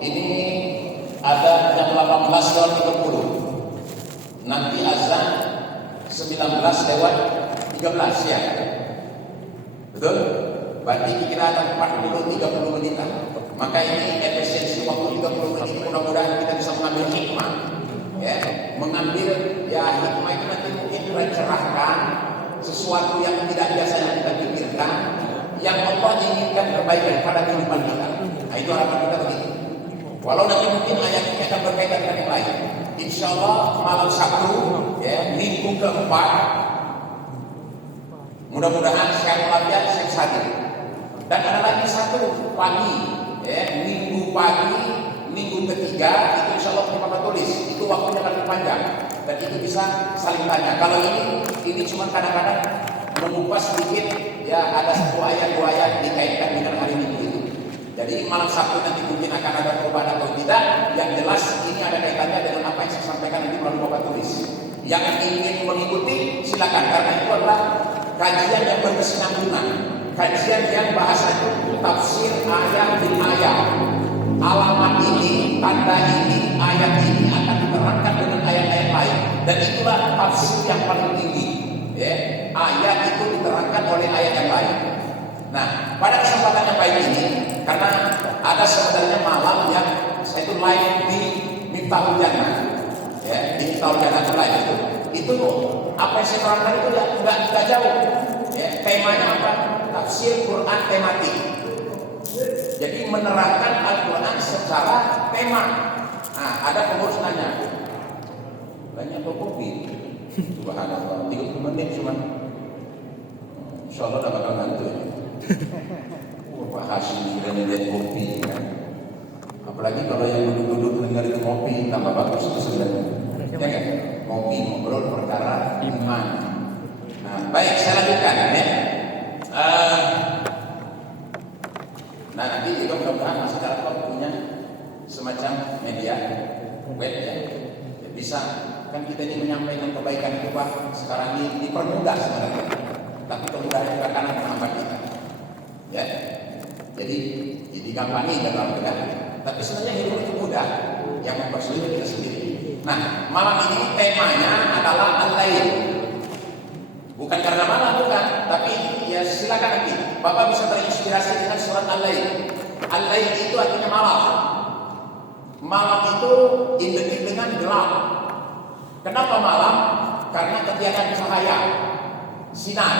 ini ada jam 18.30. Nanti azan 19:13 ya. Betul? Berarti kira ada 40-30 menitan. Maka ini efisiensi waktu 30 menit. Mudah-mudahan kita bisa mengambil hikmah. Ya, mengambil hikmah itu nanti mungkin mencerahkan sesuatu yang tidak biasanya kita pikirkan, yang Allah inginkan kebaikan pada kehidupan kita. Nah, itu harapan kita begitu. Walau nanti mungkin ayat ini akan berkaitan dengan yang lain. Insya Allah malam Sabtu, minggu keempat, mudah-mudahan sehat walafiat, sehat hadir. Dan ada lagi satu pagi, minggu pagi, minggu ketiga, itu insya Allah Bapak tulis, itu waktunya lebih panjang. Dan itu bisa saling tanya. Kalau ini cuma kadang-kadang mengupas sedikit, ada satu ayat, dua ayat dikaitkan dengan hari Minggu itu. Jadi malam Sabtu nanti mungkin akan ada perubahan atau tidak. Yang jelas ini ada kaitannya dengan apa yang saya sampaikan nanti melalui Bapak tulis. Yang ingin mengikuti silakan, karena itu adalah kajian yang berkesinambungan, kajian yang bahasanya tafsir ayat demi ayat. Alamat ini, tanda ini, ayat ini akan diterangkan dengan ayat-ayat lain, dan itulah tafsir yang paling tinggi. Ayat itu diterangkan oleh ayat yang lain. Nah, pada kesempatan yang baik ini, karena ada sebenarnya malam yang saya itu live di Miftahul Jannah, di Miftahul Jannah itu live itu apa yang saya terangkan itu nggak jauh. Temanya apa? Tafsir Quran tematik. Jadi menerangkan Al-Quran secara tema. Nah, ada pengurus nanya, banyak kopi? Subhanallah, 30 menit cuma. Insya Allah dapat bantu ya. Pak Hashim dan lihat kopi kan. Apalagi kalau yang duduk-duduk dengar itu kopi, tambah bagus itu sebenarnya. Ya kan? Kopi ngobrol perkara iman. Nah, baik, saya lanjutkan ya. Nah, nanti juga mudah-mudahan masyarakat punya semacam media web ya. Bisa kan kita ini menyampaikan kebaikan itu Pak sekarang ini dipermudah sebenarnya. Tapi kemudahan juga karena menghambat kita. Ya. Jadi digampangi dalam bedah. Tapi sebenarnya hidup itu mudah, yang mempersulit kita sendiri. Nah, malam ini temanya adalah al-lail. Bukan karena malam, bukan, tapi ya silakan nanti Bapak bisa terinspirasi dengan surat Al-Lail. Al-Lail itu artinya malam. Malam itu identik dengan gelap. Kenapa malam? Karena ketiadaan cahaya, sinar.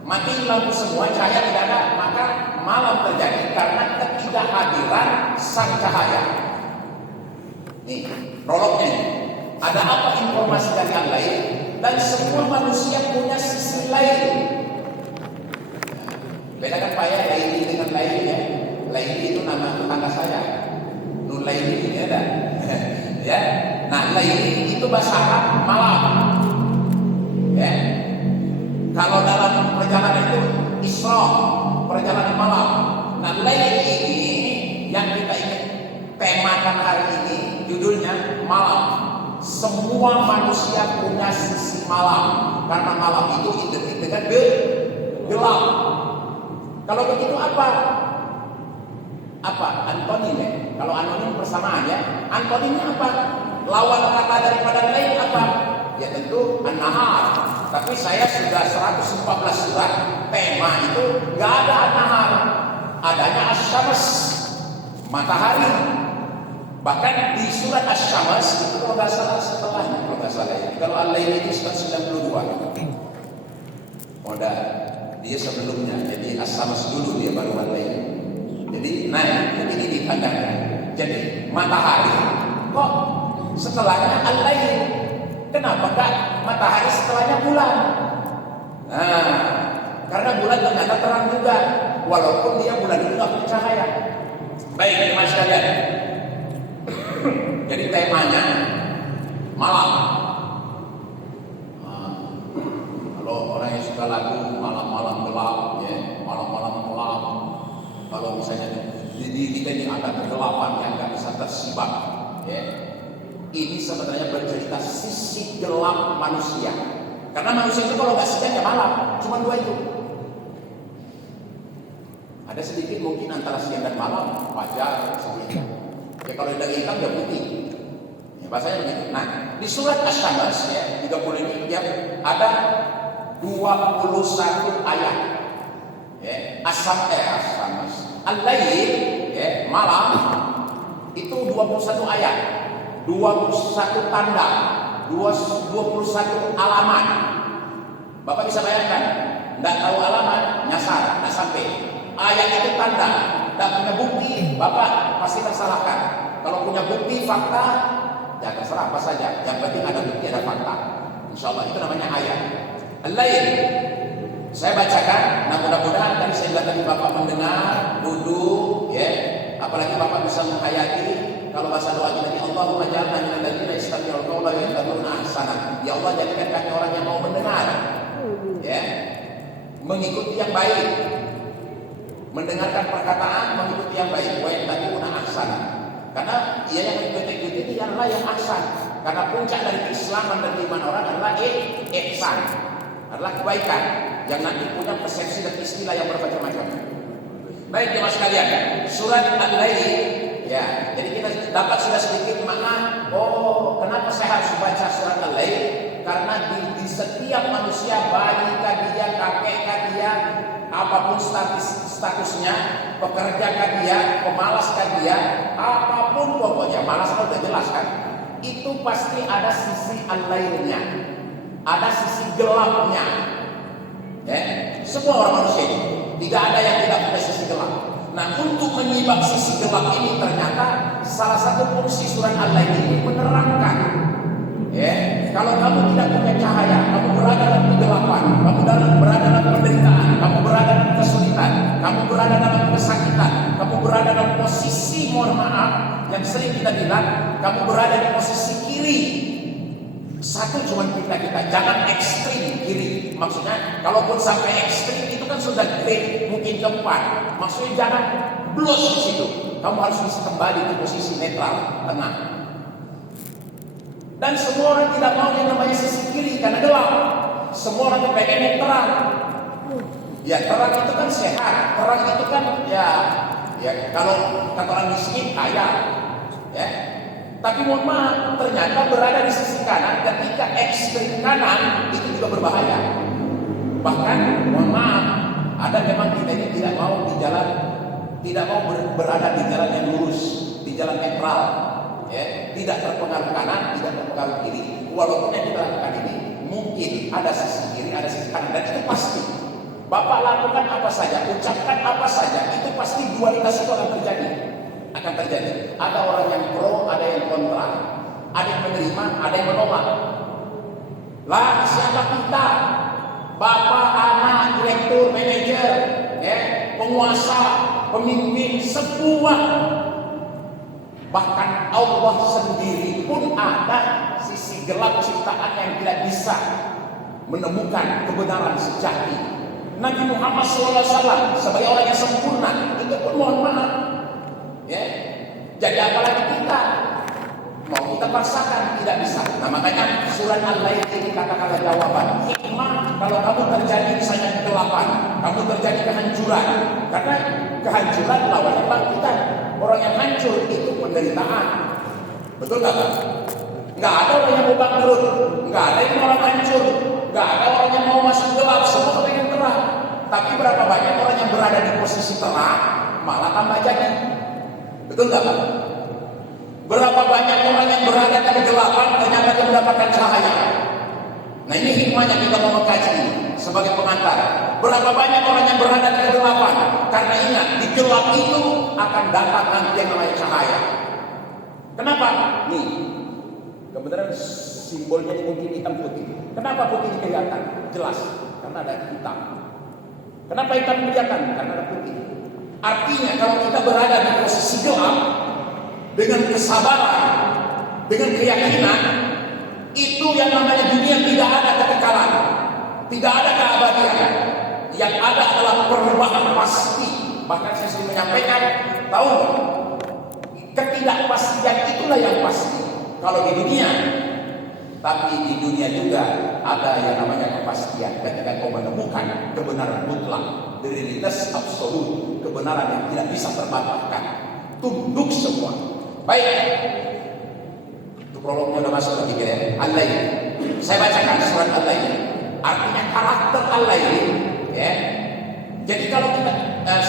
Mati lampu semua, cahaya tidak ada, maka malam terjadi karena ketidakhadiran sang cahaya. Nih, prolognya ini. Ada apa informasi dari Al-Lail? Dan semua manusia punya sisi lain. Bedakan Pak ya, Laili dengan Laili ya. Laili itu nama tetangga saya. Nur Laili ini ada. Ya. Nah, Laili itu bahasa Arab malam. Ya. Kalau dalam perjalanan itu Isra, perjalanan malam. Nah, Laili ini yang kita ingin temakan hari ini judulnya malam. Semua manusia punya sisi malam, karena malam itu identik dengan gelap. Kalau begitu apa? Antonim. Kalau anonim persamaan ya. Antonimnya apa? Lawan kata daripada lain apa? Ya tentu an-nahar. Tapi saya sudah 114 surat, tema itu nggak ada an-nahar. Adanya asy-syams, matahari. Bahkan di surat Asy-Syams itu kalau nggak salah setelahnya, kalau nggak salah ya. Kalau Al-Lail itu surat 92. Dia sebelumnya, jadi Asy-Syams dulu dia baru Al-Lail. Jadi naik, ini ditandakan. Jadi matahari kok setelahnya Al-Lail. Kenapa enggak matahari setelahnya bulan? Nah, karena bulan ternyata terang juga, walaupun dia bulan itu nggak bercahaya. Baik, teman sekalian. Jadi temanya malam. Kalau orang yang suka lagu malam-malam gelap, ya, malam-malam gelap. Kalau misalnya kita ini ada kegelapan yang nggak bisa tersibak, ya. Ini sebenarnya bercerita sisi gelap manusia. Karena manusia itu kalau nggak siang ya malam, cuma dua itu. Ada sedikit mungkin antara siang dan malam, fajar, Ya kalau daging hitam ya putih. Ya bahasanya begitu. Nah, di surat Asy-Syams ya 30 ini ya ada 21 ayat. Ya, Asy-Syams. Al-Lail ya, malam itu 21 ayat. 21 tanda, 21 alamat. Bapak bisa bayangkan, tidak tahu alamat, nyasar, tidak sampai. Ayat itu tanda, tidak punya bukti, Bapak pasti tersalahkan. Kalau punya bukti, fakta, ya terserah apa saja. Yang penting ada bukti, ada fakta. Insya Allah itu namanya ayat. Al-Lail. Saya bacakan, nah mudah-mudahan tadi saya bilang tadi Bapak mendengar, duduk, ya. Apalagi Bapak bisa menghayati. Kalau bahasa doa kita ini, Allahumma ja'alna minal ladzina yastami'ul qawla wa yattabi'una ahsana. Ya Allah, jadikan kami orang yang mau mendengar, ya, mengikuti yang baik, mendengarkan perkataan, mengikuti yang baik, wa yattabi'una ahsana. Karena ia yang mengikuti ini adalah yang ahsan. Karena puncak dari keislaman dan iman orang adalah ihsan, adalah kebaikan yang nanti punya persepsi dan istilah yang bermacam-macam. Baik jemaah sekalian, surat Al-Lail. Ya, jadi kita dapat sudah sedikit makna. Oh, kenapa saya harus baca surat Al-Lail? Karena di setiap manusia, bayi kah dia, kakek kah dia, apapun statusnya, pekerja kah dia, pemalas kah dia, apapun pokoknya, malas kan udah jelas kan? Itu pasti ada sisi Al-Lailnya, ada sisi gelapnya. Ya, semua orang manusia ini tidak ada yang tidak punya sisi gelap. Nah, untuk menyibak sisi gelap ini ternyata salah satu fungsi surat Al-Lail ini menerangkan. Ya, kalau kamu tidak punya cahaya, kamu berada dalam kegelapan, kamu berada dalam penderitaan, kamu berada dalam kesulitan, kamu berada dalam kesakitan, kamu berada dalam posisi, mohon maaf, yang sering kita bilang, kamu berada di posisi kiri. Satu cuma kita, jangan ekstrim kiri. Maksudnya, kalaupun sampai ekstrim itu kan sudah grade, mungkin keempat. Maksudnya jangan blos di situ. Kamu harus bisa kembali ke posisi netral, tenang. Dan semua orang tidak mau yang namanya sisi kiri karena gelap. Semua orang pengen terang. Ya terang itu kan sehat. Terang itu kan ya kalau kata orang miskin kaya. Ya. Tapi mohon maaf, ternyata berada di sisi kanan ketika ekstrim kanan itu juga berbahaya. Bahkan mohon maaf, ada memang kita ini tidak mau di jalan, tidak mau berada di jalan yang lurus, di jalan netral, ya, tidak terpengaruh kanan, tidak terpengaruh kiri. Walaupun yang kita lakukan ini mungkin ada sisi kiri, ada sisi kanan, dan itu pasti. Bapak lakukan apa saja, ucapkan apa saja, itu pasti dualitas itu akan terjadi. Ada orang yang pro, ada yang kontra, ada yang menerima, ada yang menolak. Lah siapa kita? Bapak, anak, direktur, manajer, ya, penguasa, pemimpin, semua. Bahkan Allah sendiri pun ada sisi gelap ciptaan yang tidak bisa menemukan kebenaran sejati. Nabi Muhammad SAW sebagai orang yang sempurna, itu pun mohon maaf. Ya, jadi apalagi kita mau kita paksakan tidak bisa. Nah makanya surat Al-Lail ini kata-kata jawaban hikmah. Kalau kamu terjadi misalnya kegelapan, kamu terjadi kehancuran, karena kehancuran lawannya bangkitan. Orang yang hancur itu penderitaan, betul nggak Pak? Nggak ada orang yang mau bangkrut, nggak ada yang mau hancur, nggak ada orang yang mau masuk gelap, semua pengen terang. Tapi berapa banyak orang yang berada di posisi terang malah tambah jadi. Betul nggak Pak? Berapa banyak orang yang berada di kegelapan ternyata dia mendapatkan cahaya. Nah ini hikmahnya kita mau mengkaji sebagai pengantar. Berapa banyak orang yang berada di kegelapan, karena ingat di gelap itu akan datang nanti yang namanya cahaya. Kenapa? Nih, kebenaran simbolnya ini mungkin hitam putih. Kenapa putih kelihatan? Jelas, karena ada hitam. Kenapa hitam kelihatan? Karena ada putih. Artinya kalau kita berada di posisi gelap dengan kesabaran, dengan keyakinan, itu yang namanya dunia tidak ada kekekalan, tidak ada keabadian. Yang ada adalah perubahan pasti. Bahkan saya sering menyampaikan, tahu nggak? Ketidakpastian itulah yang pasti kalau di dunia. Tapi di dunia juga ada yang namanya kepastian. Ketika kau menemukan kebenaran mutlak, realitas absolut, kebenaran yang tidak bisa terbantahkan, tunduk semua. Baik. Itu prolognya udah masuk lagi ya. Al-Lail. Saya bacakan surat Al-Lail. Artinya karakter Al-Lail, ya. Jadi kalau kita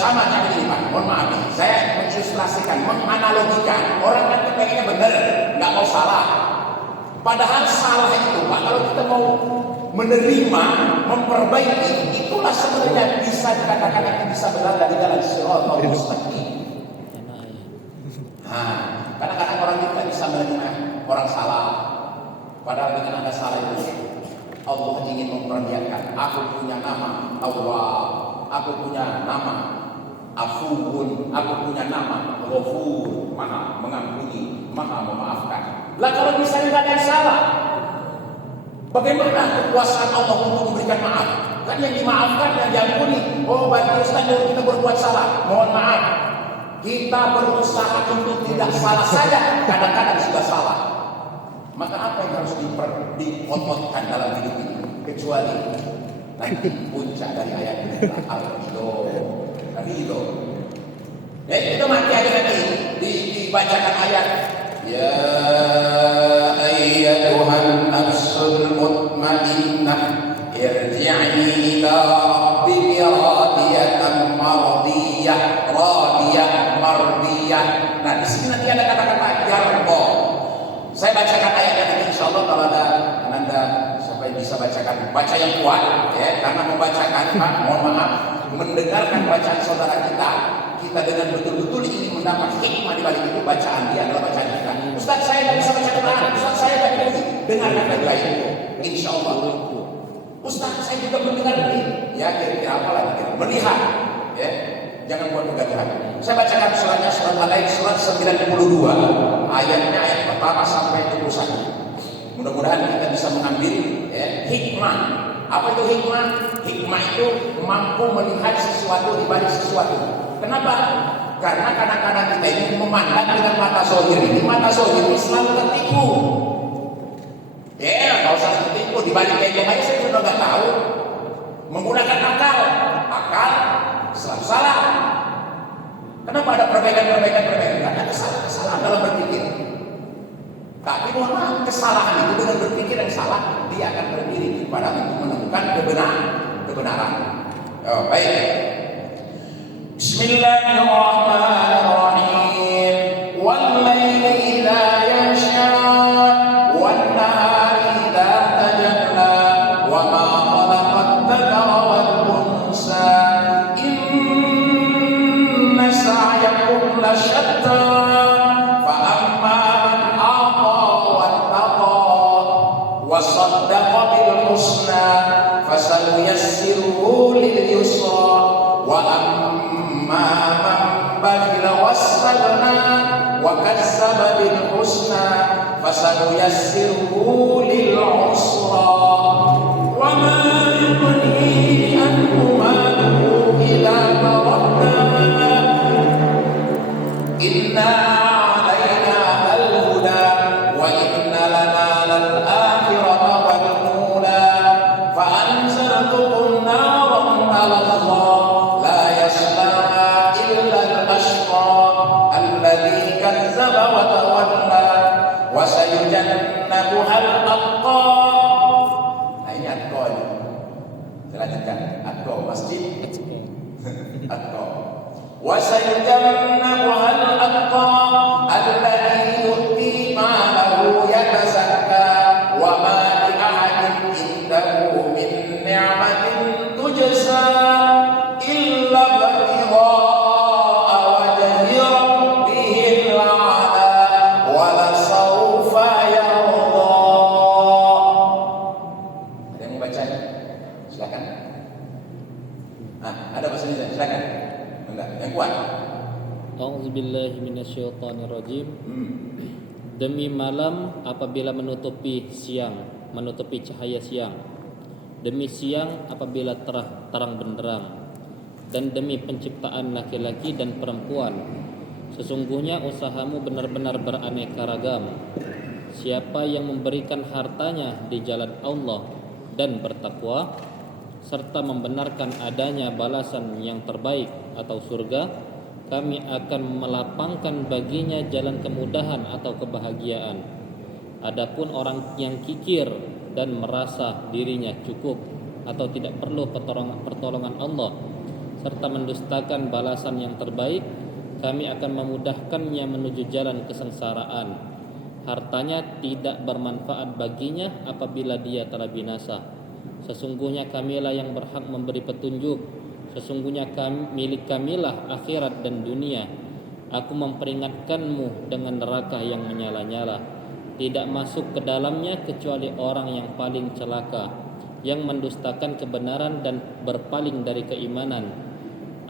sama cara ini Pak, mohon maaf nih, saya mengilustrasikan, menganalogikan. Orang kan pengennya benar, nggak mau salah. Padahal salah itu Pak, kalau kita mau menerima, memperbaiki, itulah sebenarnya bisa dikatakan kita bisa berada di dalam siratal mustaqim. Nah, kadang-kadang orang kita bisa menerima orang salah, padahal dengan ada salah itu Allah ingin memperlihatkan, aku punya nama Allah, aku punya nama Afuun, aku punya nama Ghafur, Maha mengampuni, Maha memaafkan. Lah kalau misalnya nggak ada yang salah, bagaimana kekuasaan Allah untuk memberikan maaf? Kan yang dimaafkan, yang diampuni. Oh, berarti Ustaz kita berbuat salah, mohon maaf. Kita berusaha untuk tidak salah saja, kadang-kadang sudah salah. Maka apa yang harus dipototkan dalam hidup ini? Kecuali nanti puncak dari ayat ini Ridho. Ya itu mati aja nanti dibacakan ayat. Ya ayyatuhan nafsul mutmainnah irji'i ila rabbiki radiyatan mardiyah mardiyah. Nah di sini nanti ada kata-kata yarbo. Saya bacakan ayatnya nanti insyaallah kalau ada Anda siapa yang bisa baca yang kuat ya, karena membacakan Pak mohon maaf mendengarkan bacaan saudara kita dengan betul-betul ingin mendapat hikmah di balik itu. Bacaan dia adalah bacaan kita. Ustaz saya tidak bisa baca Quran, Ustaz saya tidak bisa. Dengarkan baik-baik itu, insya Allah. Ustaz saya juga mendengar ini. Ya kira-kira apa lagi? Melihat, ya jangan buat kegaduhan. Saya bacakan suratnya surat Al-Lail surat 92 ayatnya ayat pertama sampai 21. Mudah-mudahan kita bisa mengambil ya, hikmah. Apa itu hikmah? Hikmah itu mampu melihat sesuatu di balik sesuatu. Kenapa? Karena kadang-kadang kita ini memandang dengan mata zahir ini. Mata zahir ini selalu tertipu. Ya, kalau saya tertipu di balik itu aja saya sudah nggak tahu. Menggunakan akal selalu salah. Kenapa ada perbaikan? Karena kesalahan dalam berpikir. Tapi mohon maaf, kesalahan itu dengan berpikir yang salah, dia akan berdiri pada untuk menemukan kebenaran. Oh, baik. Bismillahirrahmanirrahim. Wal-laili idza yaghsha wan-nahari idza tajalla wa ma khalaqad dzakara wal-unsa inna sa'yakum lasyatta. وصدق بالحسنى فسنيسره لليسرى وأما من بخل واستغنى وكذب بالحسنى فسنيسره للعسرى وما يغني عنه ماله إذا تردى إنا علينا الهدى وإن لنا للآخرة والأولى فأنذرتكم نارا تلظى لا يصلاها إلا الأشقى الذي كذب وتولى وسيجنبها الأتقى. Nah ini atqa ini. Selanjutnya atqa masjid atqa. وسيجنبها الأتقى الذي يؤتي ماله يتزكى وما لأحد عنده من نعمة تجزى إلا ابتغاء وجه ربه الأعلى ولسوف يرضى. Ada yang mau bacanya? Silakan. Ada bahasa Indonesia, silakan. Enggak, yang kuat. A'udzubillahi minasyaitonirrajim. Demi malam apabila menutupi siang, menutupi cahaya siang. Demi siang apabila terang benderang. Dan demi penciptaan laki-laki dan perempuan. Sesungguhnya usahamu benar-benar beraneka ragam. Siapa yang memberikan hartanya di jalan Allah dan bertakwa serta membenarkan adanya balasan yang terbaik atau surga, kami akan melapangkan baginya jalan kemudahan atau kebahagiaan. Adapun orang yang kikir dan merasa dirinya cukup atau tidak perlu pertolongan Allah serta mendustakan balasan yang terbaik, kami akan memudahkannya menuju jalan kesengsaraan. Hartanya tidak bermanfaat baginya apabila dia telah binasa. Sesungguhnya kamilah yang berhak memberi petunjuk. Sesungguhnya milik kamilah akhirat dan dunia. Aku memperingatkanmu dengan neraka yang menyala-nyala. Tidak masuk ke dalamnya kecuali orang yang paling celaka, yang mendustakan kebenaran dan berpaling dari keimanan.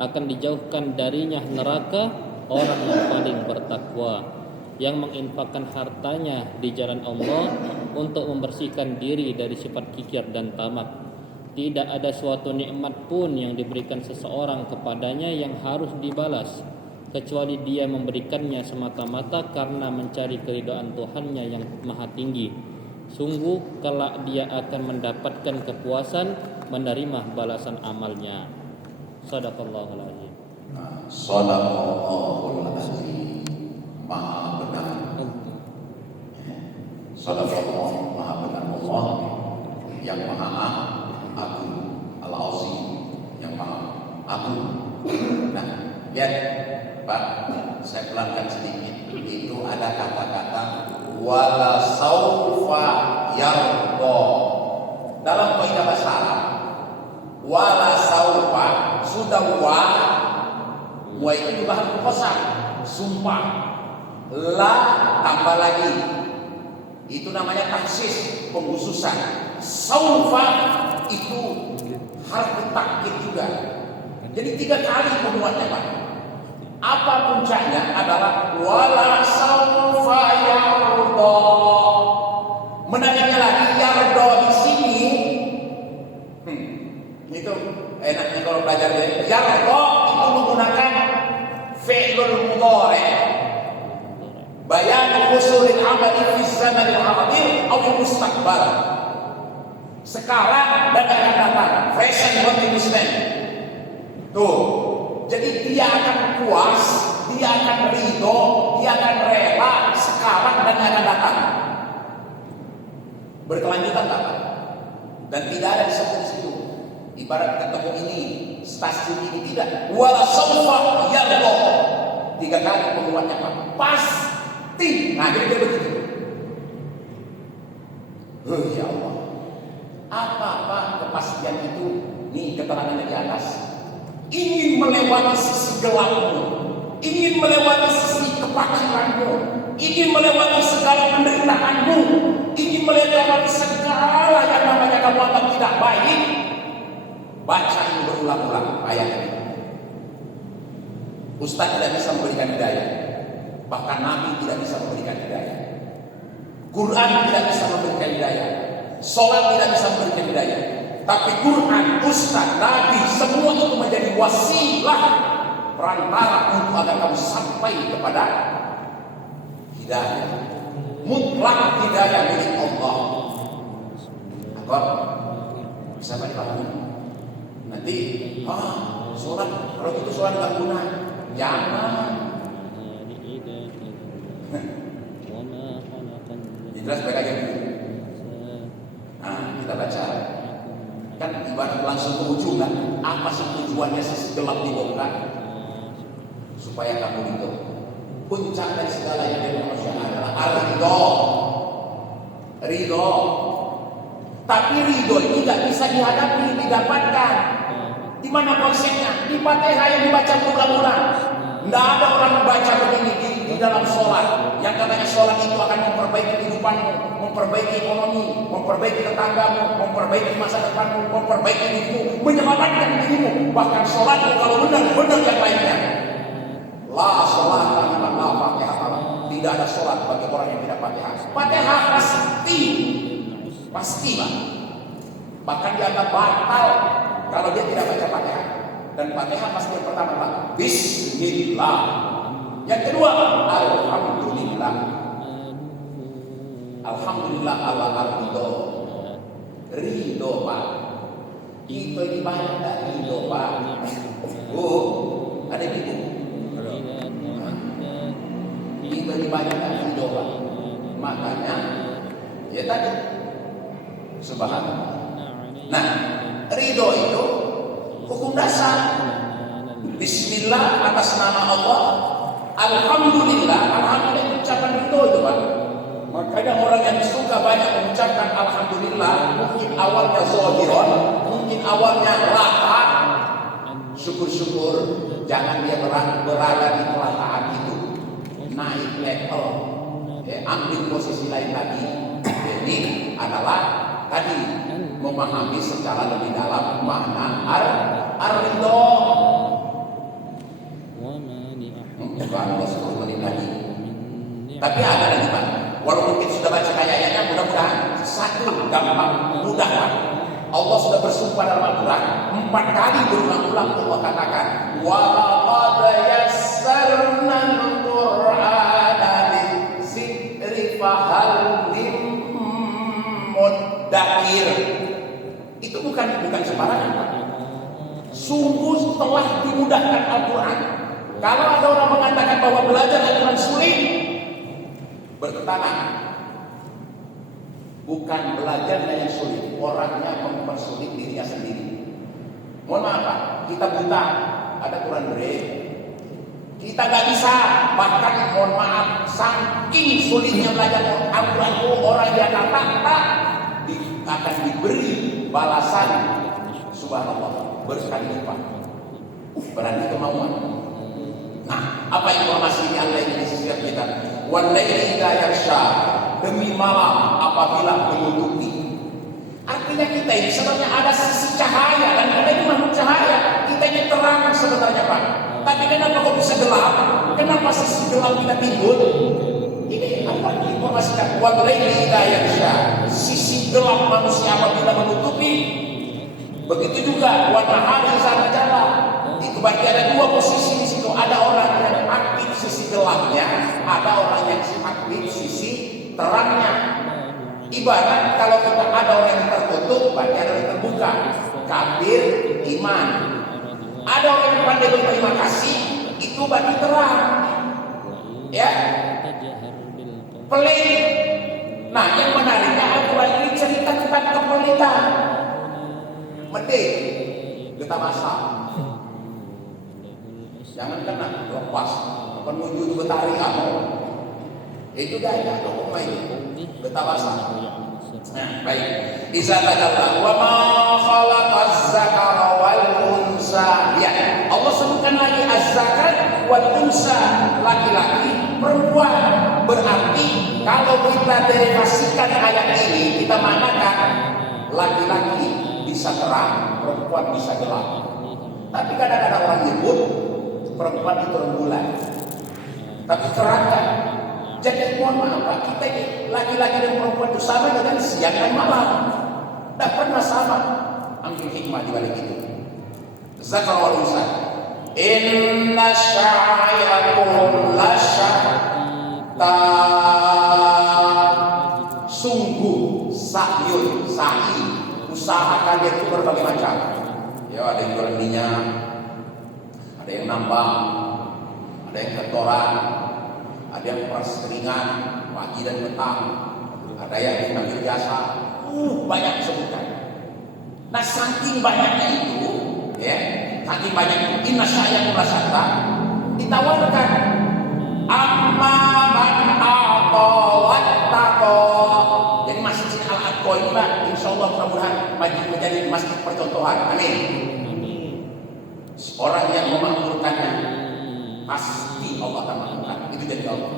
Akan dijauhkan darinya neraka orang yang paling bertakwa, yang menginfakkan hartanya di jalan Allah untuk membersihkan diri dari sifat kikir dan tamak. Tidak ada suatu nikmat pun yang diberikan seseorang kepadanya yang harus dibalas, kecuali dia memberikannya semata-mata karena mencari keridhaan Tuhannya yang maha tinggi. Sungguh kelak dia akan mendapatkan kepuasan menerima balasan amalnya. Sadaqallahul azim. Sadaqallahul azim. Maha benar. Sadaqallah, maha benar Allah yang maha agung, al-azim, yang maha agung. Nah, lihat Pak, saya pelankan sedikit. Itu ada kata-kata wala saufa yarda. Dalam kaidah bahasa Arab, wala saufa sudah wa itu bahan kosong, sumpah. La tambah lagi, itu namanya taksis, penghususan. Saufa itu harus takkid juga. Jadi 3 kali penguatnya Pak. Apa puncaknya adalah wala saufa yarda. Menariknya lagi yarda di sini. Itu enaknya kalau belajar dia. Yarda itu menggunakan fi'lul mudhari'. Bayan usulil amali fi zamanil hadir atau mustaqbal. Sekarang dan akan datang, present continuous. Tuh, jadi dia akan puas, dia akan ridho, dia akan rela sekarang dan akan datang. Berkelanjutan tak? Dan tidak ada disebut di situ. Ibarat ketemu ini, stasiun ini tidak. Wala saufa yarda. 3 kali penguatnya Pak. Pasti. Nah, jadi begitu. Ya Allah. Apa kepastian itu? Nih keterangannya di atas. Ingin melewati sisi gelapmu, ingin melewati sisi kepakiranmu, ingin melewati segala penderitaanmu, ingin melewati segala yang namanya kamu anggap tidak baik. Baca ini berulang-ulang ayat ini. Ustaz tidak bisa memberikan hidayah, bahkan Nabi tidak bisa memberikan hidayah. Quran tidak bisa memberikan hidayah, sholat tidak bisa memberikan hidayah. Tapi Quran, Ustaz, Nabi, semua itu menjadi wasilah perantara untuk agar kamu sampai kepada hidayah. Mutlak hidayah milik Allah. Akor? Bisa dipahami? Nanti, sholat, kalau itu sholat gak guna. Jangan. Jelas baik aja. Nah, kita baca. Kan ibarat langsung ke ujung kan. Apa sih tujuannya sisi gelap dibongkar? Supaya kamu itu puncak dari segala yang dari manusia adalah ridho. Ridho. Tapi ridho ini gak bisa dihadapi, didapatkan. Di mana konsepnya? Di Fatihah yang dibaca berulang-ulang. Tidak ada orang membaca begini di dalam sholat yang katanya sholat itu akan memperbaiki kehidupanmu, memperbaiki ekonomi, memperbaiki tetanggamu, memperbaiki masa depanmu, memperbaiki dirimu, menyelamatkan dirimu. Bahkan sholatmu kalau benar-benar yang lainnya. La sholat tanpa Fatihah. Tidak ada sholat bagi orang yang tidak Fatihah. Fatihah pasti lah. Bahkan dianggap batal kalau dia tidak baca Fatihah. Dan Fatihah pasti yang pertama Pak, Bismillah. Yang kedua, Alhamdulillah. Alhamdulillah ala ridho. Ridho Pak. Kita ini banyak tak ridho Pak. Oh, ada ibu. banyak ridho. Makanya ya tadi subhanallah. Nah, ridho itu hukum dasar. Bismillah atas nama Allah. Alhamdulillah, alhamdulillah ucapan ridho itu Pak. Makanya orang yang suka banyak mengucapkan alhamdulillah, mungkin awalnya zahiran, mungkin awalnya rahat, syukur-syukur, jangan dia berada di kelelahan itu, naik level, ambil posisi lain lagi. Jadi adalah tadi memahami secara lebih dalam makna ar-ridho. Allah 10 menit lagi. Tapi ada lagi Pak. Walaupun kita sudah baca ayat-ayatnya, mudah-mudahan satu gampang, mudah Pak. Allah sudah bersumpah dalam Al-Quran 4 kali berulang-ulang. Allah katakan, walaqad yassarna al-Qur'ana lidzikri fahal min muddakir. Itu bukan sembarangan Pak. Sungguh telah dimudahkan Al-Quran. Kalau ada orang mengatakan bahwa belajar Al-Quran sulit, bertentangan. Bukan belajarnya yang sulit, orangnya mempersulit dirinya sendiri. Mohon maaf Pak, kita buta, ada Quran break. Kita nggak bisa, bahkan mohon maaf, saking sulitnya belajar Al-Quran, orang yang tak akan diberi balasan subhanallah berkali lipat. Berarti kemauan. Nah, apa informasi ini Allah ini setiap kita? Walaili idza yarsha, demi malam apabila menutupi. Artinya kita ini sebenarnya ada sisi cahaya dan kita ini makhluk cahaya. Kita ini terang sebenarnya Pak. Tapi kenapa kok bisa gelap? Kenapa sisi gelap kita timbul? Ini apa informasikan? Walaili idza yarsha, sisi gelap manusia apabila menutupi. Begitu juga wanahari saat jalan. Itu berarti ada dua posisi di situ. Ada orang yang aktif sisi gelapnya, ada orang yang aktif sisi terangnya. Ibarat kalau kita ada orang yang tertutup, berarti ada yang terbuka. Kafir, iman. Ada orang yang pandai berterima kasih, itu berarti terang. Ya, pelit. Nah, yang menariknya Al-Quran ini cerita tentang kepelitan. Medit, kita masak. Jangan kena lepas menuju betari kamu. Itu gaya hukum ini. Betawasa. Nah, baik. Iza tajalla wa ma khalaqaz zakara wal unsa. Ya, Allah sebutkan lagi az-zakar wal unsa, laki-laki, perempuan. Berarti kalau kita derivasikan ayat ini, kita maknakan laki-laki bisa terang, perempuan bisa gelap. Tapi kadang-kadang orang nyebut perempuan itu rembulan, tapi terang kan. Jadi mohon maaf Pak, kita ini laki-laki dan perempuan itu sama dengan siang dan malam. Tidak pernah sama. Ambil hikmah di balik itu. Zakar wal unsa. Inna sya'yakum lasyatta. Sungguh sa'i, usaha kalian itu berbagai macam. Ya, ada yang jualan minyak, ada yang nambang, ada yang kantoran, ada yang persekeringan pagi dan petang, ada yang mengambil jasa, banyak disebutkan. Nah, saking banyaknya itu, ya, saking banyaknya inna sya'yakum lasyatta, ditawarkan amma man a'ta wattaqa. Jadi masjid Al-Aqsa ini Pak, insyaallah mudah-mudahan menjadi masjid percontohan. Amin. Orang yang memakmurkannya pasti Allah akan makmurkan. Itu jadi Allah.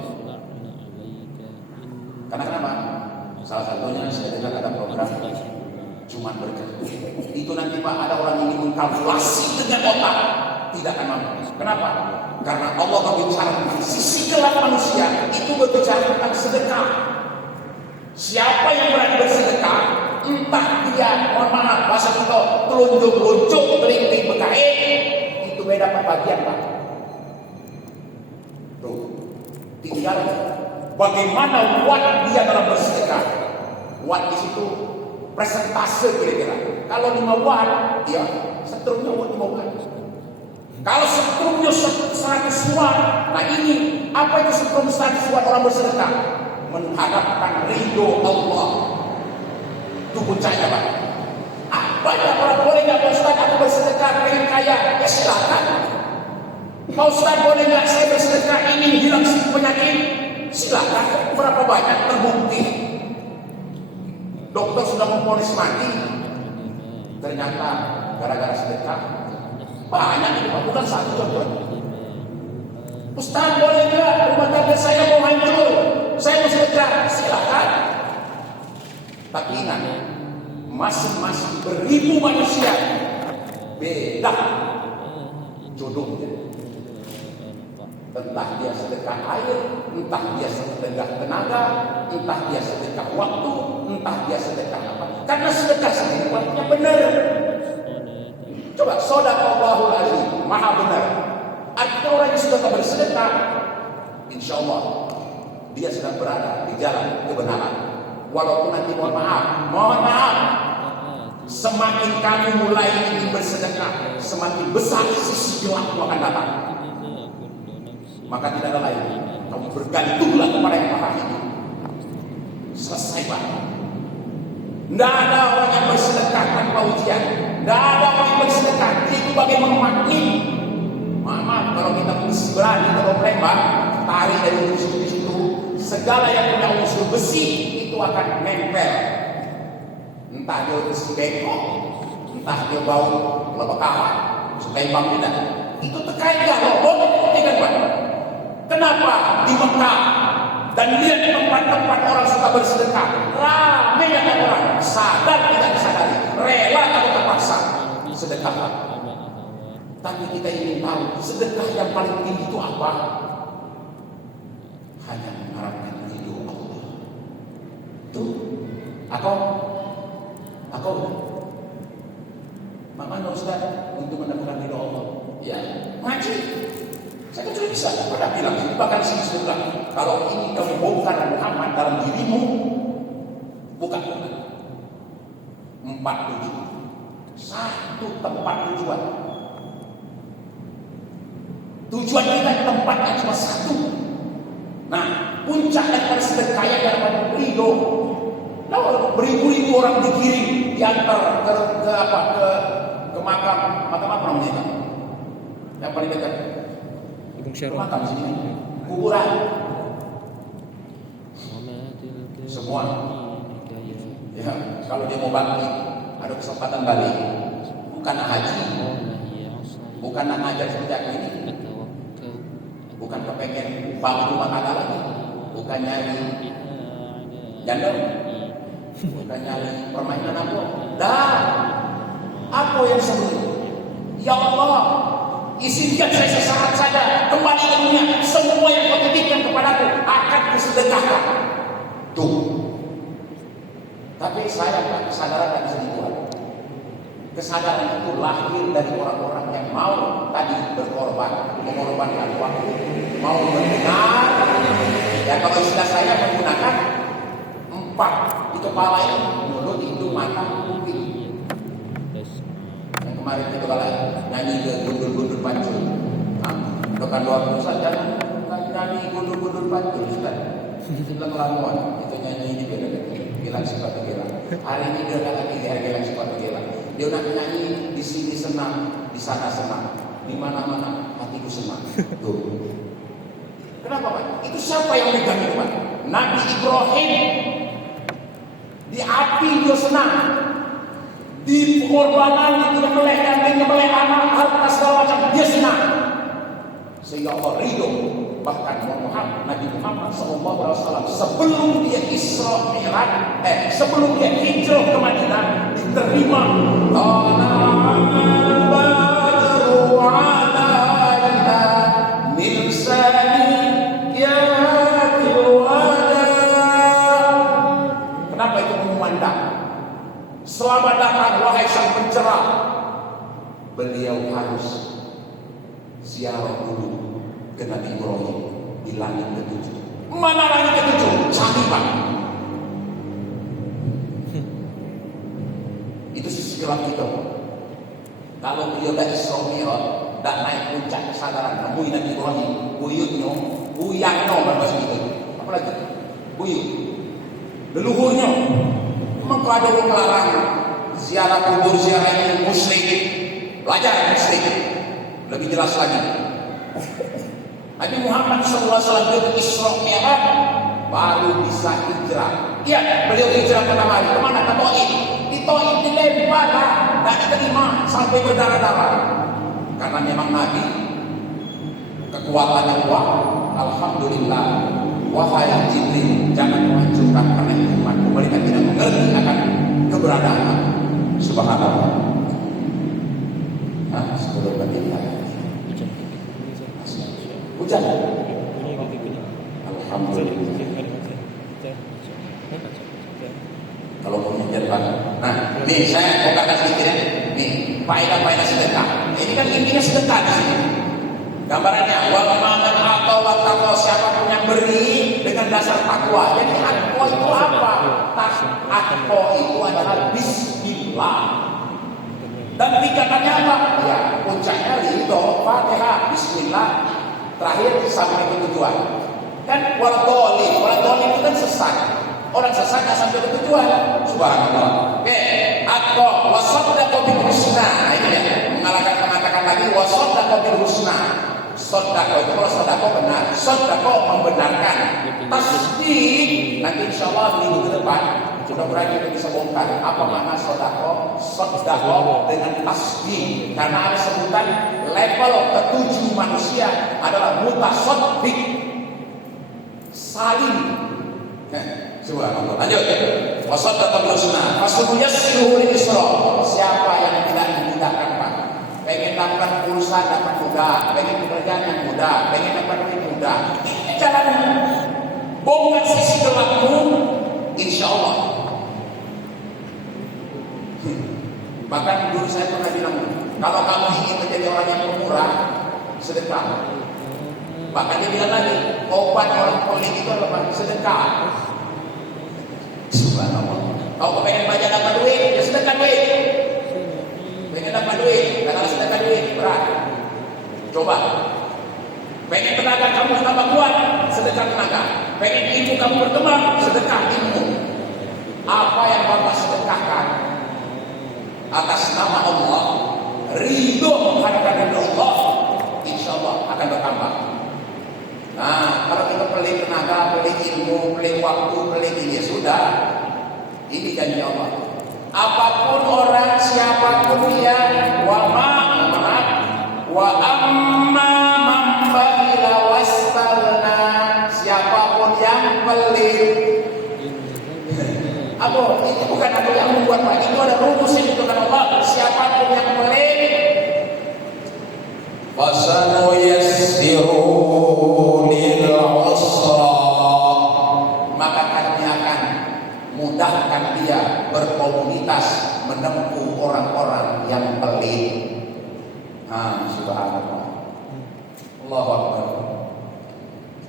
Karena kenapa? Salah satunya saya dengar ada program cuman berkah. Itu nanti Pak, ada orang yang mengkalkulasi dengan otak, tidak akan mampu. Kenapa? Karena Allah berbicara tentang sisi gelap manusia, itu berbicara tentang sedekah. Siapa yang berani bersedekah, entah dia, mohon maaf, bahasa kita telunjuk-telunjuk, beling-beling bekain, itu beda pembagian Pak. Tuh, tinggal bagaimana watt dia dalam bersedekah. Watt di situ presentase kira-kira. Kalau 5 watt, ya seterusnya 5 watt. Kalau setrumnya 100 watt, nah ini apa itu setrum 100 watt orang bersedekah? Mengharapkan ridho Allah. Itu puncaknya, Pak. Banyak orang boleh nggak Pak Ustaz aku bersedekah pengen kaya? Ya silakan. Pak Ustaz boleh nggak saya bersedekah ingin hilang penyakit? Silakan. Berapa banyak terbukti dokter sudah memvonis mati, ternyata gara-gara sedekah. Banyak ini Pak, bukan satu contoh. Ustaz boleh nggak rumah tangga saya mau hancur, saya mau sedekah? Silakan. Tapi ingat, masing-masing beribu manusia beda jodohnya. Entah dia sedekah air, entah dia sedekah tenaga, entah dia sedekah waktu, entah dia sedekah apa. Karena sedekah sendiri waktunya benar. Coba shadaqallahul azim, maha benar. Artinya orang yang sudah bersedekah, insya Allah dia sedang berada di jalan kebenaran. Walaupun nanti mohon maaf, semakin kamu mulai ingin bersedekah, semakin besar sisi gelap akan datang. Maka tidak ada lain, kamu bergantunglah kepada yang maha hidup. Selesai Pak. Tidak ada orang yang bersedekah tanpa ujian. Tidak ada orang yang bersedekah itu bagaimana magnet. Maaf kalau kita berani kalau lembah, tarik dari situ, segala yang punya unsur besi itu akan nempel. Entah dia besi bengkok, entah dia bau lebekahan, selembang tidak. Itu terkait gak robot, kan Pak? Kenapa di Mekah dan lihat di tempat-tempat orang suka bersedekah, ramai yang orang sadar tidak disadari, rela atau terpaksa sedekah. Tapi kita ingin tahu sedekah yang paling tinggi itu apa? Hanya mengharapkan ridho Allah. Tuh, aku mana Ustaz untuk mendapatkan ridho Allah? Ya, ngaji. Saya kan sudah bisa, pernah bilang, bahkan di sini sudah kalau ini kamu bongkar Muhammad dalam dirimu, bukan 4 tujuan, 1 tempat tujuan. Tujuan kita tempatnya cuma 1. Nah, puncak daripada sedekah yang daripada ridho. Nah, beribu-ribu orang dikirim diantar ke makam apa namanya? Yang paling dekat. Makam sini, kuburan. Semua. Ya, kalau dia mau bakti, ada kesempatan balik. Bukan haji, bukan ngajar seperti aku ini, bukan kepengen bangun rumah tangga lagi, bukan nyari janda, bukan nyari permainan apa. Apa yang sebelum? Ya Allah, izinkan saya sesaat saja kembali ke dunia. Semua yang kau titipkan kepadaku akan kusedekahkan. Tuh. Tapi saya Pak, kesadaran tak bisa dibuat. Kesadaran itu lahir dari orang-orang yang mau tadi berkorban, mengorbankan waktu, mau mendengar. Ya kalau istilah saya menggunakan 4 di kepala ini, mulut, hidung, mata, kuping. Yang kemarin itu kalau nyanyi ke gundur-gundur pancul, bukan doa Ustaz, jangan nyanyi gundur-gundur pancul Ustaz. Itu kelamuan, itu nyanyi ini beda. Bilang sepatu gila. Hari ini dia lagi bilang sepatu gila. Dia nak nyanyi di sini senang, di sana senang, di mana-mana hatiku senang. Tuh. Kenapa Pak? Itu siapa yang megang itu Pak? Nabi Ibrahim. Di api dia senang, di pengorbanan itu nyembelih kambing, nyembelih anak, harta segala macam dia senang. Sehingga Allah ridho. Bahkan Nabi Muhammad SAW sebelum dia Isra Mi'raj, sebelum dia hijrah ke Madinah, diterima Kenapa itu memandang? Selamat datang wahai sang pencerah. Beliau harus ziarah dulu ke Nabi Ibrahim di langit ke-7. Mana langit ke-7? Canggih Pak. Itu sisi gelap kita. Kalau beliau dari Isra Mi'raj, dan naik puncak kesadaran. Nemui Nabi Ibrahim, buyutnya, buyangnya berbahasa gitu. Apa lagi? Buyut. Leluhurnya. Memang ada orang melarang ziarah kubur, ziarah yang musyrik. Belajar musyrik. Lebih jelas lagi. Nabi Muhammad SAW dia Isra Mi'raj baru bisa hijrah. Iya, beliau hijrah pertama kali kemana? Ke Taif. Di Taif dilempar, tidak diterima sampai berdarah-darah. Karena memang Nabi kekuatannya kuat. Alhamdulillah. Wahai Jibril, jangan menghancurkan karena umatku. Mereka tidak mengerti akan keberadaan. Subhanallah. Nah, sebelum berdiri hujan. Alhamdulillah. Kalau mau menjelaskan, nah, nih saya mau katakan sedikit ya. Nih, faedah-faedah sedekah. Ini kan intinya sedekah di sini. Gambarannya, wa man ata wa taqa, siapapun yang beri dengan dasar takwa. Jadi takwa itu apa? Takwa itu adalah bismillah. Dan tingkatannya apa? Ya, puncaknya itu Fatihah, bismillah. Terakhir sampai ke tujuan. Kan waladhdallin itu kan sesat. Orang sesat nggak sampai ke tujuan. Subhanallah. Oke, atau wasaddaqa bil husna. Nah, ini ya. Mengalahkan mengatakan lagi wasaddaqa bil husna. Sedekah itu kalau sedekah benar, sedekah membenarkan. Tasdid nanti insyaallah minggu depan mudah-mudahan kita bisa bongkar apa makna sedekah. Sedekah dengan tasdid, karena ada sebutan level ketujuh manusia adalah mutasaddiq, saling. Subhanallah. Lanjut. Wasaddaqa bil husna. Fasyassiruhu lil yusra. Siapa yang tidak dimudahkan, Pak? Pengen dapat urusan dapat mudah, pengen pekerjaan yang mudah, pengen dapat duit mudah. Jangan bongkar sisi gelapmu, insya Allah. Bahkan dulu saya pernah bilang, kalau kamu ingin menjadi orang yang pemurah, sedekah. Bahkan dia bilang lagi, obat orang pelit itu adalah sedekah. Subhanallah. Kalau pengen banyak dapat duit, ya sedekah duit. Pengen dapat duit, karena sedekah duit berat. Coba. Pengen tenaga kamu tambah kuat, sedekah tenaga. Pengen ilmu kamu berkembang, sedekah ilmu. Apa yang Bapak sedekahkan atas nama Allah, ridho mengharapkan ridho Allah, insya Allah akan bertambah. Nah, kalau kita pelit tenaga, pelit ilmu, pelit waktu, pelit ini, ya sudah. Ini janji Allah. Apapun orang, siapapun dia, wa amma man bakhila wastaghna, siapapun yang pelit. Apa? Ini bukan aku yang membuat, Pak. Itu ada rumus yang ditentukan Allah. Siapapun yang pelit, fasanuyassiru lil usra, maka kami akan mudahkan dia berkomunitas menempuh orang-orang yang pelit. Subhanallah. Allahu Akbar.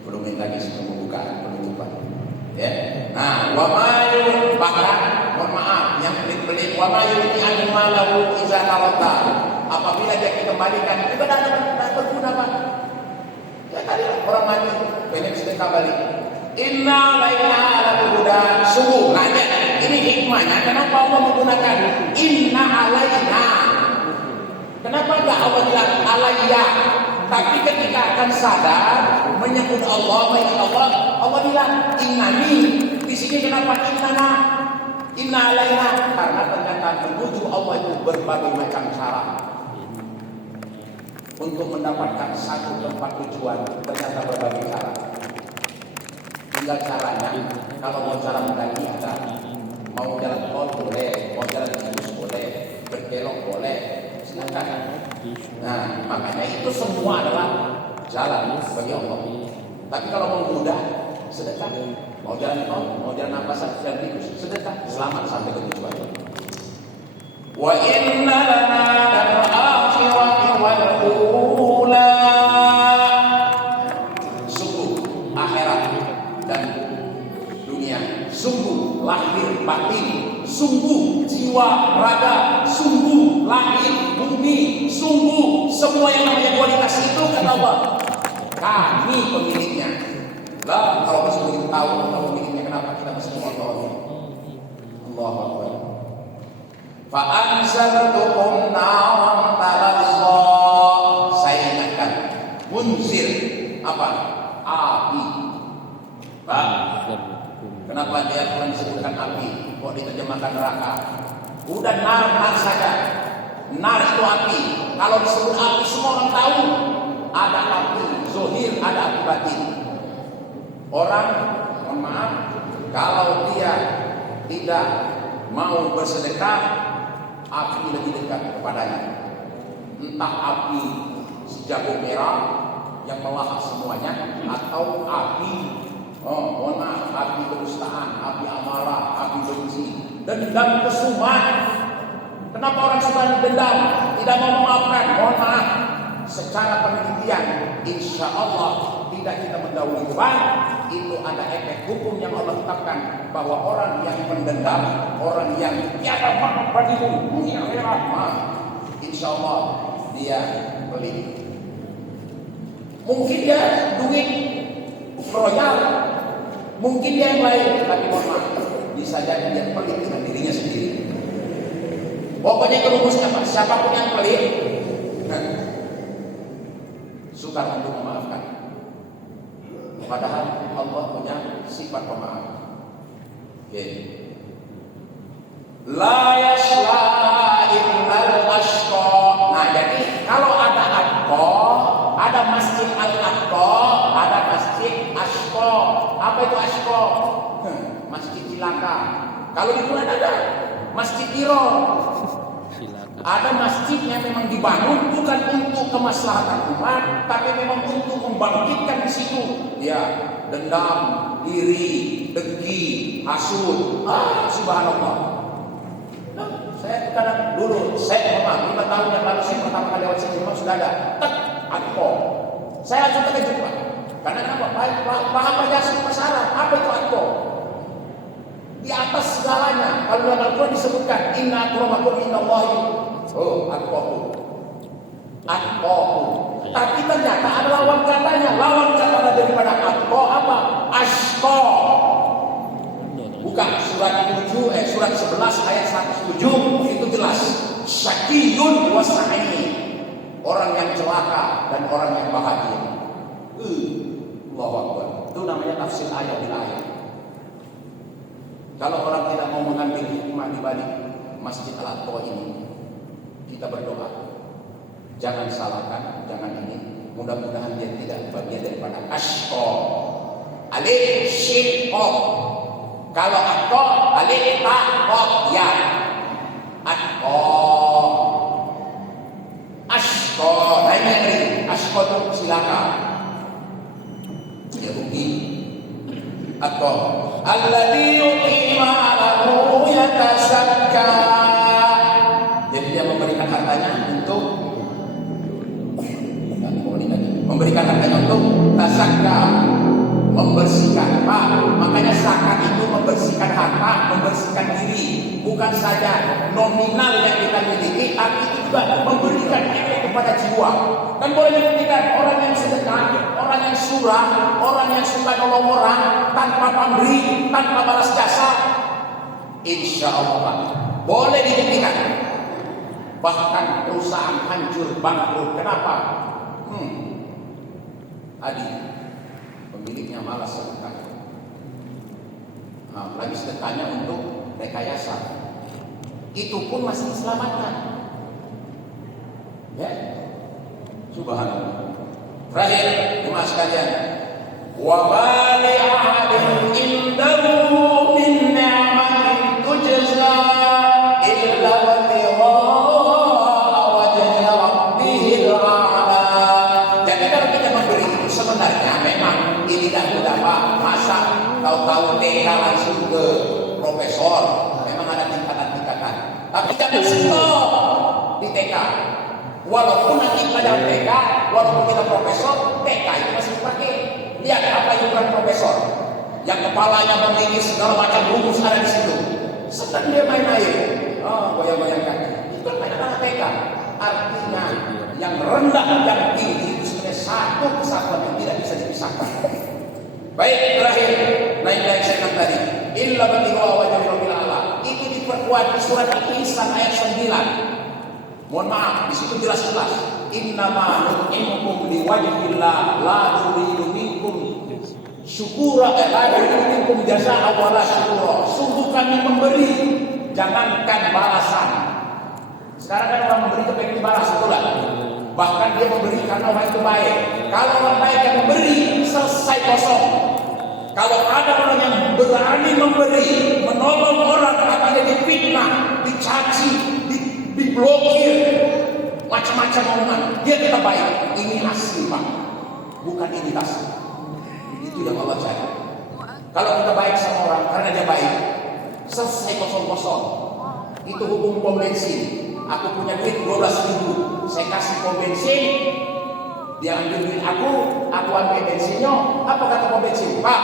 Belum lagi sebelum membuka penutupan. Ya. Nah, wa mayu bahkan mohon maaf yang pelit-pelit, wa mayu ini animalahu iza talata. Apabila dia dikembalikan, itu tidak berguna, Pak. Ya tadi orang mati, pengen sedekah balik. Inna laina ala huda. Sungguh nanya, ini hikmahnya kenapa Allah menggunakan inna alaina? Kenapa enggak Allah bilang alayya? Tapi ketika akan sadar menyebut Allah, Allah bilang innani. Di sini kenapa innana? Inna alaina, karena ternyata menuju Allah itu berbagai macam cara. Untuk mendapatkan satu tempat tujuan ternyata berbagai cara. Tinggal caranya, kalau mau cara mendaki ada, mau jalan tol boleh, mau jalan tikus boleh, berkelok boleh, silakan. Nah, makanya itu semua adalah jalan bagi Allah. Tapi kalau mau mudah, sedekah. Mau jalan tol, mau jalan apa saja tikus, sedekah, selamat sampai ke tujuan. Wa inna lana al-akhirati wal ula. Sungguh akhirat dan dunia, sungguh lahir batin, sungguh jiwa raga, sungguh langit, bumi, sungguh semua yang namanya kualitas itu kata Allah, kami pemiliknya. Lah kalau masih begitu tahu kalau pemiliknya, kenapa kita masih mengotori? Allahu Akbar. Fa anzaltukum naran talazza. Saya ingatkan, munzir apa? Api. Pak, kenapa dia Tuhan disebutkan api? Kok diterjemahkan neraka? Udah nar saja. Nar itu api. Kalau disebut api semua orang tahu. Ada api zahir, ada api batin. Orang, mohon maaf, kalau dia tidak mau bersedekah, api lebih dekat kepadanya. Entah api sejago merah yang melahap semuanya, atau api, mohon maaf, api kedustaan, api amarah, api benci, dendam kesumat. Kenapa orang suka dendam, tidak mau memaafkan? Mohon maaf, secara penelitian, insya Allah tidak kita mendahului Tuhan, itu ada efek hukum yang Allah tetapkan bahwa orang yang mendendam, orang yang tiada maaf padimu, dunia akhirat, insya Allah dia pelit. Mungkin dia duit royal, mungkin dia yang lain, tapi mohon maaf, bisa jadi dia pelit dengan dirinya sendiri. Pokoknya kerumusnya Pak, siapapun yang pelit, sukar untuk memaafkan. Padahal Allah punya sifat pemaaf. La yasla innal ashqa. Nah, jadi kalau ada ashqa, ada masjid al-Aqsa, ada masjid ashqa. Apa itu ashqa? Masjid cilaka. Kalau di Quran ada masjid Tiro. Ada masjid yang memang dibangun bukan untuk kemaslahatan umat, tapi memang untuk membangkitkan di situ. Ya, dendam, iri, dengki, hasud. Subhanallah. Nah, saya kadang dulu, saya memang 5 tahun yang lalu saya pertama kali lewat sini memang sudah ada. Akko. Saya langsung terkejut Pak. Karena kenapa? Paham aja masalah. Apa itu akko? Di atas segalanya. Kalau dalam Al-Quran disebutkan inna akramakum indallahi atqakum. Tapi ternyata ada lawan katanya. Lawan kata daripada atqa apa? Ashqa. Bukan surat 11 ayat 107 itu jelas. Syaqiyun wa sa'id. Orang yang celaka dan orang yang bahagia. Allahu Akbar. Itu namanya tafsir ayat bil ayat. Kalau orang tidak mau mengambil hikmah di balik Masjid Al-Aqsa ini, kita berdoa. Jangan salahkan, jangan ini. Mudah-mudahan dia tidak bagian daripada ashqa. Alif shin qa. Kalau aqqa alif ta qa ya. Aqqa. Ashqa. Nah ini yang ngeri. Ashqa itu silakan. Ya rugi. Aqqa. Alladzi yuqimalahu yatasakka. Jadi dia memberikan hartanya untuk tasakka, membersihkan. Pak, makanya zakat itu membersihkan harta, membersihkan diri. Bukan saja nominal yang kita miliki, tapi itu juga memberikan efek kepada jiwa. Dan boleh dibuktikan orang yang sedekah, orang yang surah, orang yang suka nolong orang tanpa pemberi, tanpa balas jasa, insya Allah Pak, boleh dibuktikan. Bahkan perusahaan hancur, bangkrut. Kenapa? Pemiliknya malas sedekah. Lagi sedekahnya untuk rekayasa. Itu pun masih diselamatkan. Ya, subhanallah. Terakhir, jemaah sekalian, wa bali ahadin indahu min ni'matin tujza illa wa wajhi rabbihil a'la. Jadi kalau kita memberi itu sebenarnya memang ini tidak mudah Pak. Masa tahu-tahu TK langsung ke profesor, memang ada tingkatan-tingkatan. Tapi jangan stop di TK. Walaupun nanti pada TK, walaupun kita profesor, TK itu masih dipakai. Lihat apa yang bukan profesor, yang kepalanya memiliki segala macam rumus ada di situ. Sedang dia main air, goyang-goyang kaki. bukan main ATK. Artinya yang rendah yang tinggi itu sebenarnya satu kesatuan yang tidak bisa dipisahkan. Baik, terakhir lain-lain saya katakan tadi, illa batiwa wajah rabbil ala. Itu diperkuat di surat Al-Insan ayat 9. Mohon maaf, di situ jelas-jelas. Innama nut'imukum liwajhillah la nuridu minkum syukura la nuridu minkum jazaa'a wala syukura. Sungguh kami memberi, jangankan balasan. Sekarang kan orang memberi kepengen dibalas, betul lah. Bahkan dia memberi karena orang itu baik. Kalau orang baik yang memberi, selesai kosong. Kalau ada orang yang berani memberi, menolong orang, katanya difitnah, dicaci, diblokir, macam-macam omongan, dia kita baik. Ini asli Pak, bukan imitasi. Itu yang Allah cari. Kalau kita baik sama orang karena dia baik, selesai kosong-kosong. Itu hukum pom bensin. Aku punya duit 12.000, saya kasih pom bensin, dia ambil duit aku ambil bensinnya. Apa kata pom bensin? Pak,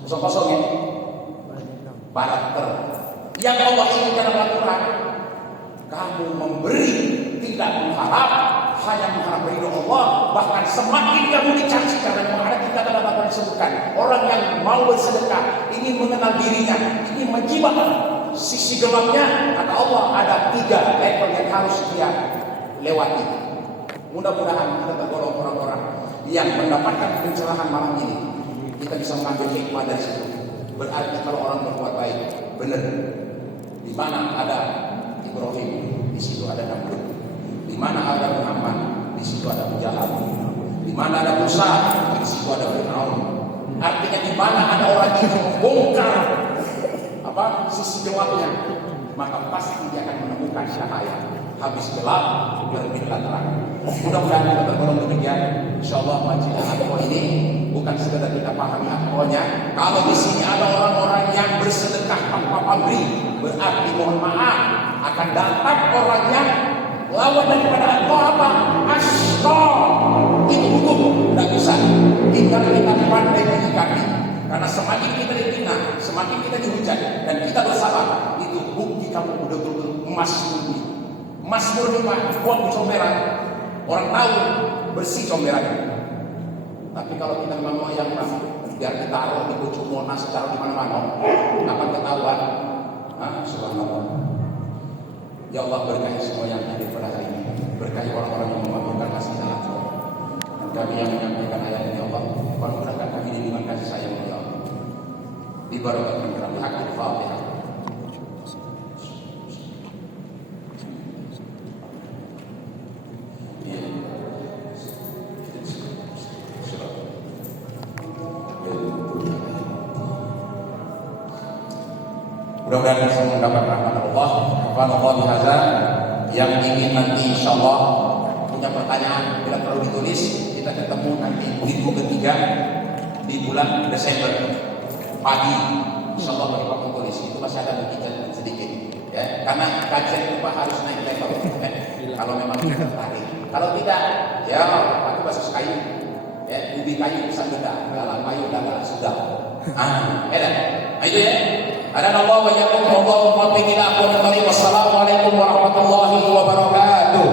kosong-kosong ya, barter. Yang Allah inginkan dalam Al-Quran, kamu memberi, tidak mengharap, hanya mengharap ridho Allah. Bahkan semakin kamu dicaci, karena ada kita dalam Al-Quran disebutkan, orang yang mau bersedekah, ingin mengenal dirinya, ingin menjimat sisi gelapnya, kata Allah ada 3 level yang harus dia lewati. Mudah-mudahan kita tergolong orang-orang yang mendapatkan pencerahan malam ini. Kita bisa mengambil hikmah dari situ. Berarti kalau orang berbuat baik, benar. Di mana ada Ibrahim, di situ ada Namrud. Di mana ada Muhammad, di situ ada Mujahat. Di mana ada Musa, di situ ada Fir'aun. Artinya di mana ada orang yang membongkar sisi gelapnya, maka pasti dia akan menemukan cahaya. Habis gelap, berbintang terang. Mudah-mudahan kita tergolong demikian. Insyaallah majelis akwa ini bukan sekedar kita pahami akwanya. Kalau di sini ada orang-orang yang bersedekah tanpa pamrih, berarti mohon maaf akan datang orang yang lawan daripada akwa apa? Ashqa. Itu hukum, tidak bisa. Tinggal kita pandai menyikapi. Karena semakin kita dihina, semakin kita dihujat, dan kita bersalah, itu bukti kamu betul-betul emas murni. Emas murni Pak, buat di comberan, orang tahu bersih comberannya. Tapi kalau kita memang mau yang biar ditaruh di pucuk Monas, taruh di mana-mana, akan ketahuan. Subhanallah. Ya Allah, berkahi semua yang hadir pada hari ini, berkahi orang-orang yang memamerkan kasih sayang. Dan kami yang menyampaikan ayat ini, Allah, mudah-mudahan kami dengan kasih sayang ya Allah. Di barokat menjelang hak Al-Fatihah. Mudah-mudahan bisa mendapat rahmat Allah. Subhanallah bihaza. Yang ingin nanti insyaallah punya pertanyaan bila perlu ditulis, kita ketemu nanti minggu ketiga di bulan Desember pagi. Insyaallah bagi waktu tulis itu masih ada mungkin sedikit ya, karena kajian itu harus naik level kalau memang kita tertarik. Kalau tidak ya aku basis kayu ya, ubi kayu bisa beda, dalam kayu dalam sudah itu ya. Ada Allah wa yakum Allah wa billahi wa assalamualaikum warahmatullahi wabarakatuh.